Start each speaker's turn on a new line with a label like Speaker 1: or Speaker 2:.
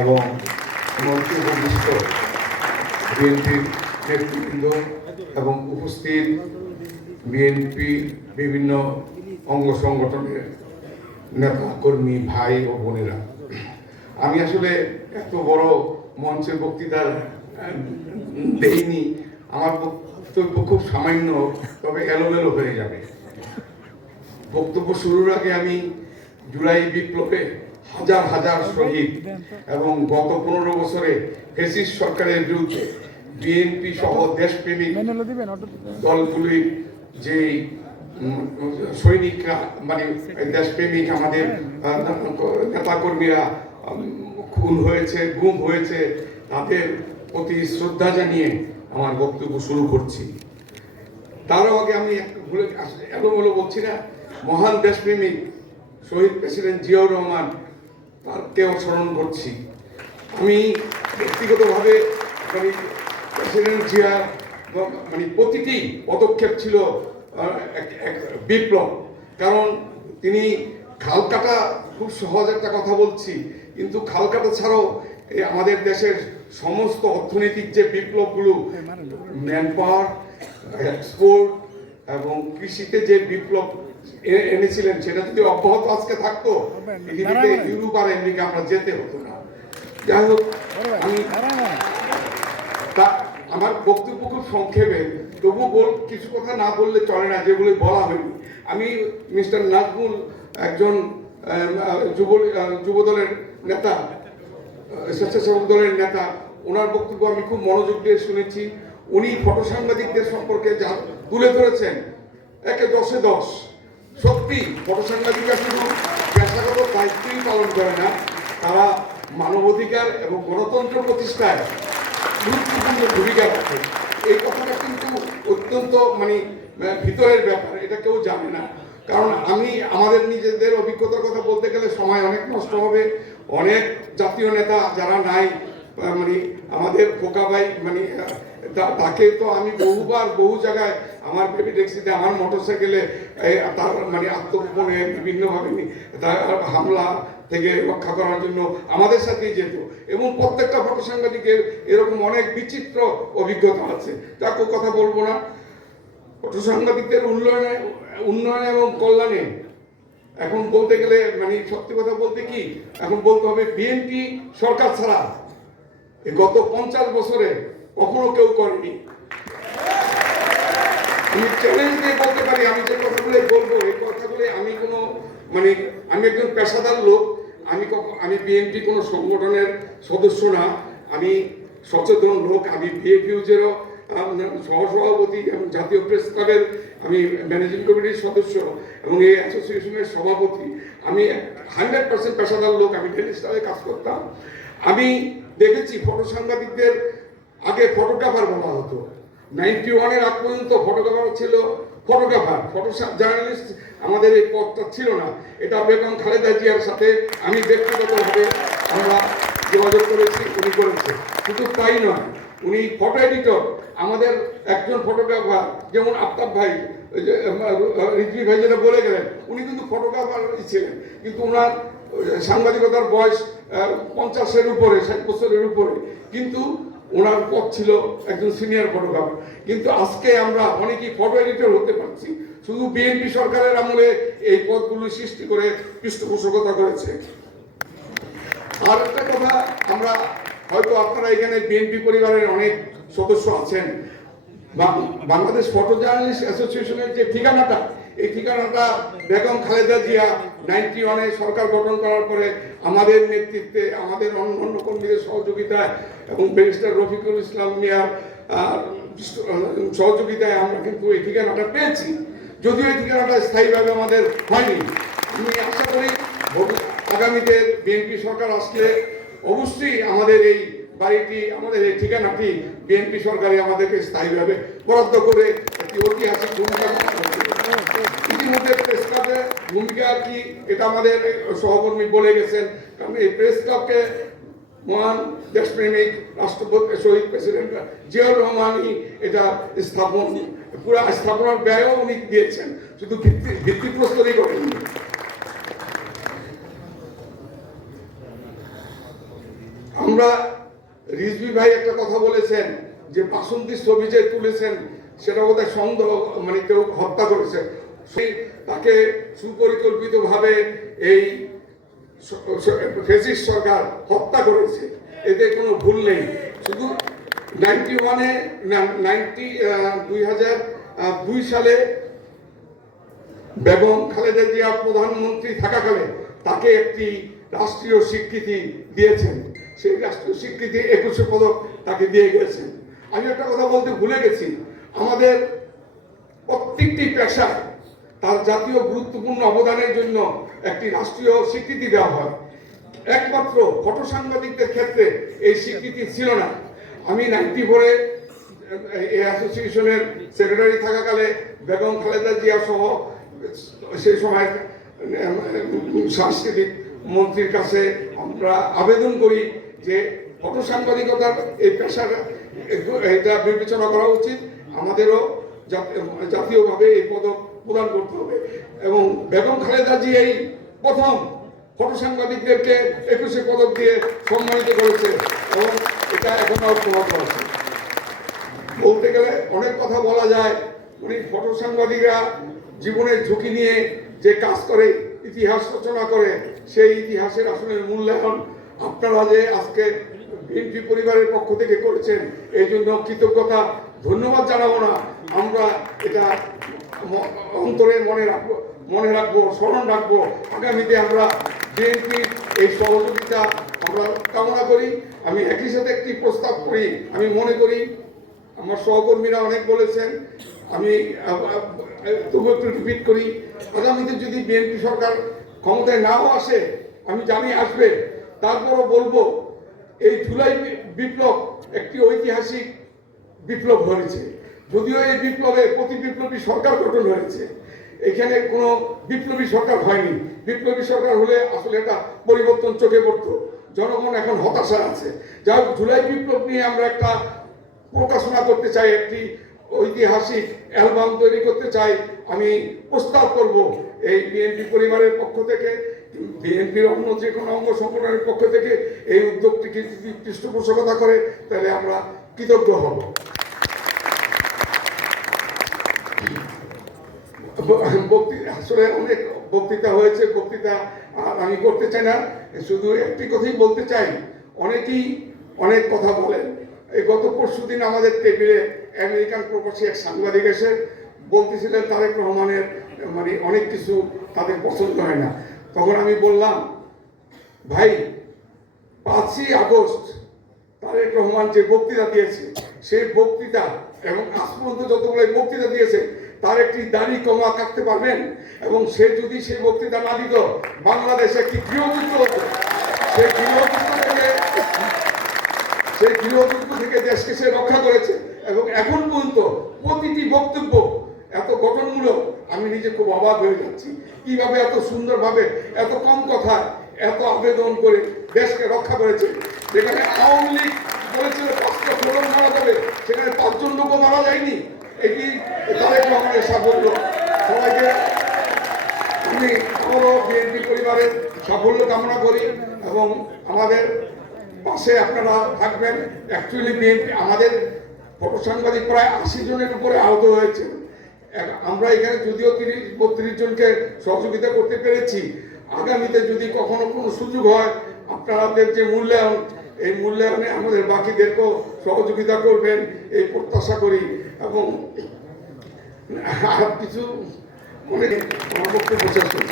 Speaker 1: এবং মন্ত্রী উপবিষ্ট বিএনপির নেতৃবৃন্দ এবং উপস্থিত বিএনপি বিভিন্ন অঙ্গ সংগঠনের নেতা, কর্মী, ভাই ও বোনেরা। আমি আসলে এত বড় মঞ্চের বক্তৃতা দেইনি। আমার বক্তব্য খুব সামান্য, তবে এলোমেলো হয়ে যাবে। বক্তব্য শুরুর আগে আমি জুলাই বিপ্লবে হাজার হাজার শহীদ। এবং গত পনেরো বছরে ফেসিস সরকারের বিরুদ্ধে বিএনপি সহ দেশপ্রেমিক দলগুলির যে সৈনিকরা মানে দেশপ্রেমিক আমাদের নেতা কর্মীরা খুন হয়েছে, গুম হয়েছে, তাদের প্রতি শ্রদ্ধা জানিয়ে আমার বক্তব্য শুরু করছি। তারও আগে আমি ভুলে এলোমেলো বলছি না, মহান দেশপ্রেমিক শহীদ প্রেসিডেন্ট জিয়াউর রহমান তারকেও স্মরণ করছি। আমি ব্যক্তিগতভাবে মানে প্রেসিডেন্ট জিয়া মানে প্রতিটি পদক্ষেপ ছিল বিপ্লব। কারণ তিনি খাল কাটা খুব সহজ একটা কথা বলছি, কিন্তু খাল কাটা ছাড়াও আমাদের দেশের সমস্ত অর্থনৈতিক যে বিপ্লবগুলো ম্যান পাওয়ার এক্সপোর্ট এবং কৃষিতে যে বিপ্লব এনেছিলেন সেটা যদি অব্যাহত আজকে থাকতো পৃথিবীতে ইউরোপ আর আমেরিকা আমরা যেতে হতো না। যাই হোক আমি তা আমার বক্তব্য খুব সংক্ষেপে তবু বল কিছু কথা না বললে চলে না যেগুলো বলা হয়নি। আমি মিস্টার নাজমুল একজন যুব যুবদলের নেতা স্বেচ্ছাসেবক দলের নেতা ওনার বক্তব্য আমি খুব মনোযোগ দিয়ে শুনেছি। উনি ফটো সাংবাদিকদের সম্পর্কে যা তুলে ধরেছেন একে দশে দশ। সত্যি ফটো সাংবাদিকরা শুধু পেশাগত দায়িত্বই পালন করে না। তারা মানবাধিকার এবং গণতন্ত্র প্রতিষ্ঠায় গুরুত্বপূর্ণ ভূমিকা রাখে। এই কথাটা কিন্তু অত্যন্ত মানে ভিতরের ব্যাপার এটা কেউ জানে না। কারণ আমি আমাদের নিজেদের অভিজ্ঞতার কথা বলতে গেলে সময় অনেক নষ্ট হবে। অনেক জাতীয় নেতা যারা নাই মানে আমাদের খোকা ভাই মানে তাকে তো আমি বহুবার বহু জায়গায় আমার বেবি ট্যাক্সিতে আমার মোটরসাইকেলে এই, তার মানে আত্মগোপনে বিভিন্নভাবে হামলা থেকে রক্ষা করার জন্য আমাদের সাথেই যেত। এবং প্রত্যেকটা ফটো সাংবাদিকের এরকম অনেক বিচিত্র অভিজ্ঞতা আছে। যাকে কথা বলব না। ফটো সাংবাদিকদের উন্নয়নে, উন্নয়ন এবং কল্যাণে এখন বলতে গেলে মানে সত্যি কথা বলতে কি, এখন বলতে হবে বিএনপি সরকার ছাড়া গত পঞ্চাশ বছরে কখনো কেউ করেনি। আমি চ্যালেঞ্জ দিয়ে বলতে পারি, আমি যে কথাগুলো বলব, এই কথাগুলো আমি কোনো মানে আমি একজন পেশাদার লোক, আমি আমি বিএনপি কোনো সংগঠনের সদস্য না, আমি সচেতন লোক, আমি বিএপিউজেরও সহসভাপতি এবং জাতীয় প্রেস ক্লাবের আমি ম্যানেজিং কমিটির সদস্য এবং এই অ্যাসোসিয়েশনের সভাপতি, আমি হান্ড্রেড পার্সেন্ট পেশাদার লোক, আমি ডেলি স্টারে কাজ করতাম। আমি দেখেছি ফটো সাংবাদিকদের আগে ফটোগ্রাফার বলা হতো। নাইনটি ওয়ানের আগ পর্যন্ত ফটোগ্রাফার ছিল, ফটোগ্রাফার ফটো জার্নালিস্ট আমাদের এই পদটা ছিল না। এটা বেগম খালেদা জিয়ার সাথে আমি ব্যক্তিগতভাবে আমরা যোগাযোগ করেছি, উনি করেছে। শুধু তাই নয়, উনি ফটো এডিটর আমাদের একজন ফটোগ্রাফার যেমন আফতাব ভাই রিজভি ভাই যেটা বলে গেলেন, উনি কিন্তু ফটোগ্রাফার ছিলেন। কিন্তু ওনার সাংবাদিকতার বয়স পঞ্চাশের উপরে, ষাট বছরের উপরে। কিন্তু ওনার পদ ছিল একজন সিনিয়র ফটোগ্রাফার কিন্তু আজকে আমরা অনেকেই ফটো এডিটর হতে পারছি। শুধু বিএনপি সরকারের আমলে এই পদগুলো সৃষ্টি করে পৃষ্ঠপোষকতা করেছে। আর একটা কথা, আমরা হয়তো আপনারা এখানে বিএনপি পরিবারের অনেক সদস্য আছেন। বাংলাদেশ ফটো জার্নালিস্ট অ্যাসোসিয়েশনের যে ঠিকানাটা এই ঠিকানাটা বেগম খালেদা জিয়া নাইনটি ওয়ানে সরকার গঠন করার পরে আমাদের নেতৃত্বে, আমাদের অন্য অন্য কর্মীদের সহযোগিতায় এবং ব্যারিস্টার রফিকুল ইসলাম মিয়ার সহযোগিতায় আমরা কিন্তু এই ঠিকানাটা পেয়েছি যদিও এই ঠিকানাটা স্থায়ীভাবে আমাদের হয়নি আমি আশা করি আগামীতে বিএনপি সরকার আসলে অবশ্যই আমাদের এই বাড়িটি, আমাদের এই ঠিকানাটি বিএনপি সরকারই আমাদেরকে স্থায়ীভাবে বরাদ্দ করে একটি ঐতিহাসিক ভূমিকা। ইতিমধ্যে প্রেস ক্লাবের ভূমিকা কি এটা আমাদের সহকর্মী বলে গেছেন। কারণ এই প্রেস ক্লাবকে মহান দেশপ্রেমিক, রাষ্ট্রপতি, শহীদ প্রেসিডেন্ট জিয়াউর রহমানই এটা স্থাপন, পুরো স্থাপনার ব্যয়ও উনি দিয়েছেন। শুধু ভিত্তি, ভিত্তিপ্রস্তরই করেননি। আমরা রিজভি ভাই একটা কথা বলেছেন যে বাসন্তী ছবি যে তুলেছেন সেটা বোধহয় সন্দেহ মানে কেউ হত্যা করেছে। সেই তাকে সুপরিকল্পিতভাবে এই ফেসিস সরকার হত্যা করেছে। এতে কোনো ভুল নেই। শুধু নাইনটি ওয়ানে নাইনটি দুই হাজার দুই সালে বেগম খালেদা জিয়া প্রধানমন্ত্রী থাকাকালে তাকে একটি রাষ্ট্রীয় স্বীকৃতি দিয়েছেন। সেই রাষ্ট্রীয় স্বীকৃতি একুশে পদক তাকে দিয়ে গেছেন। আমি একটা কথা বলতে ভুলে গেছি। আমাদের প্রত্যেকটি পেশায় তার জাতীয় গুরুত্বপূর্ণ অবদানের জন্য একটি রাষ্ট্রীয় স্বীকৃতি দেওয়া হয়। একমাত্র ফটো সাংবাদিকদের ক্ষেত্রে এই স্বীকৃতি ছিল না। আমি নাইনটি ফোরে এই অ্যাসোসিয়েশনের সেক্রেটারি থাকাকালে বেগম খালেদা জিয়া সহ সেই সময় সাংস্কৃতিক মন্ত্রীর কাছে আমরা আবেদন করি যে ফটো সাংবাদিকতার এই পেশার এটা বিবেচনা করা উচিত। আমাদেরও জাত- জাতীয়ভাবে এই পদক প্রদান করতে হবে। এবং বেগম খালেদা জি এই প্রথম ফটো সাংবাদিকদেরকে একুশে পদক দিয়ে সম্মানিত করেছে এবং এটা এখন আছে বলতে গেলে অনেক কথা বলা যায়, উনি ফটো সাংবাদিকরা জীবনের ঝুঁকি নিয়ে যে কাজ করে, ইতিহাস রচনা করে, সেই ইতিহাসের আসলে মূল্যায়ন আপনারা যে আজকে বিএনপি পরিবারের পক্ষ থেকে করেছেন, এই জন্য কৃতজ্ঞতা ধন্যবাদ জানাব না। আমরা এটা অন্তরে মনে রাখব মনে রাখব, স্মরণ রাখব। আগামীতে আমরা বিএনপি এই সহযোগিতা আমরা কামনা করি। আমি একই সাথে একটি প্রস্তাব করি। আমি মনে করি, আমার সহকর্মীরা অনেক বলেছেন, আমি তবু একটু রিপিট করি, আগামীতে যদি বিএনপি সরকার ক্ষমতায় নাও আসে, আমি জানি আসবে। তারপরও বলব, এই জুলাই বিপ্লব একটি ঐতিহাসিক বিপ্লব হয়েছে। যদিও এই বিপ্লবে প্রতি বিপ্লবী সরকার গঠন হয়েছে। এখানে কোনো বিপ্লবী সরকার হয়নি। বিপ্লবী সরকার হলে আসলে এটা পরিবর্তন চোখে পড়তো। জনগণ এখন হতাশা আছে। হোক, জুলাই বিপ্লব নিয়ে আমরা একটা প্রকাশনা করতে চাই, একটি ঐতিহাসিক অ্যালবাম তৈরি করতে চাই। আমি প্রস্তাব করব এই বিএনপি পরিবারের পক্ষ থেকে, বিএনপির অন্য যে কোনো অঙ্গ সংগঠনের পক্ষ থেকে এই উদ্যোগটিকে যদি পৃষ্ঠপোষকতা করে, তাহলে আমরা কৃতজ্ঞ হব। আসলে অনেক বক্তৃতা হয়েছে, বক্তৃতা আমি করতে চাই না। শুধু একটি কথাই বলতে চাই, অনেকেই অনেক কথা বলেন। এই গত পরশু দিন আমাদের টেবিলে আমেরিকান প্রবাসী এক সাংবাদিক এসে বলতেছিলেন, তারেক রহমানের মানে অনেক কিছু তাদের পছন্দ হয় না। তখন আমি বললাম, ভাই, পাঁচই আগস্ট তারেক রহমান যে বক্তৃতা দিয়েছে, সেই বক্তৃতা এবং আজ পর্যন্ত যতগুলো বক্তৃতা দিয়েছে তার একটি দাড়ি কমা কাটতে পারবেন এবং সে যদি সেই বক্তৃতা না দিত, বাংলাদেশে একটি গৃহযুদ্ধ হতো। সেই গৃহযুদ্ধ থেকে সেই গৃহযুদ্ধ থেকে দেশকে সে রক্ষা করেছে এবং এখন পর্যন্ত প্রতিটি বক্তব্য এত গঠনমূলক, আমি নিজে খুব অবাক হয়ে যাচ্ছি। কীভাবে এত সুন্দরভাবে, এত কম কথা এত আবেদন করে দেশকে রক্ষা করেছে? যেখানে আওয়ামী লীগ বলেছিল পাঁচটা ফোরন মারা যাবে, সেখানে পাঁচজন লোক মারা যায়নি। এটি রহমানের সাফল্য। সবাইকে আমি আমারও বিএনপি পরিবারের সাফল্য কামনা করি এবং আমাদের পাশে আপনারা থাকবেন। অ্যাকচুয়ালি বিএনপি আমাদের সাংবাদিক প্রায় আশি জনের উপরে আহত হয়েছে। আমরা এখানে যদিও তিরিশ, বত্রিশ জনকে সহযোগিতা করতে পেরেছি। আগামীতে যদি কখনো কোনো সুযোগ হয়, আপনাদের যে মূল্যায়ন, এই মূল্যায়নে আমাদের বাকিদেরকেও সহযোগিতা করবেন, এই প্রত্যাশা করি এবং আর কিছু অনেক আমার বক্তব্য শেষ।